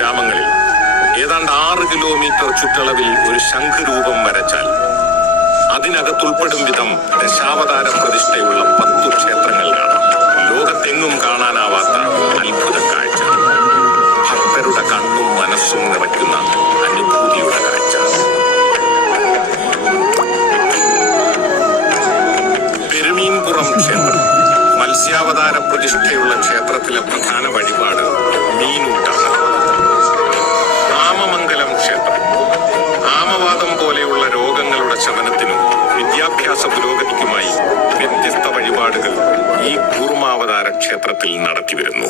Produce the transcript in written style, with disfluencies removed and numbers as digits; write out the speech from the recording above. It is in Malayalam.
ഗ്രാമങ്ങളിൽ ഏതാണ്ട് 6 കിലോമീറ്റർ ചുറ്റളവിൽ ഒരു ശംഖുരൂപം വരച്ചാൽ അതിനകത്തുൾപ്പെടും വിധം ദശാവതാര പ്രതിഷ്ഠയുള്ള 10 ക്ഷേത്രങ്ങൾ കാണാം. ലോകത്തെങ്ങും കാണാനാവാത്ത അത്ഭുത കാഴ്ച, ഭക്തരുടെ കണ്ണും മനസ്സും നിറയ്ക്കുന്ന അനുഭൂതിയുടെ കാഴ്ച. പെരുമീൻപുറം ക്ഷേത്രം മത്സ്യാവതാര പ്രതിഷ്ഠയുള്ള ക്ഷേത്രത്തിലെ പ്രധാന വഴിപാട് മീനൂട്ടാണ്. ആമമംഗലം ക്ഷേത്രം ആമവാദം പോലെയുള്ള രോഗങ്ങളുടെ ശമനത്തിനും വിദ്യാഭ്യാസ പുരോഗതിക്കുമായി വ്യത്യസ്ത വഴിപാടുകൾ ഈ കൂർമാവതാര ക്ഷേത്രത്തിൽ നടത്തിവരുന്നു.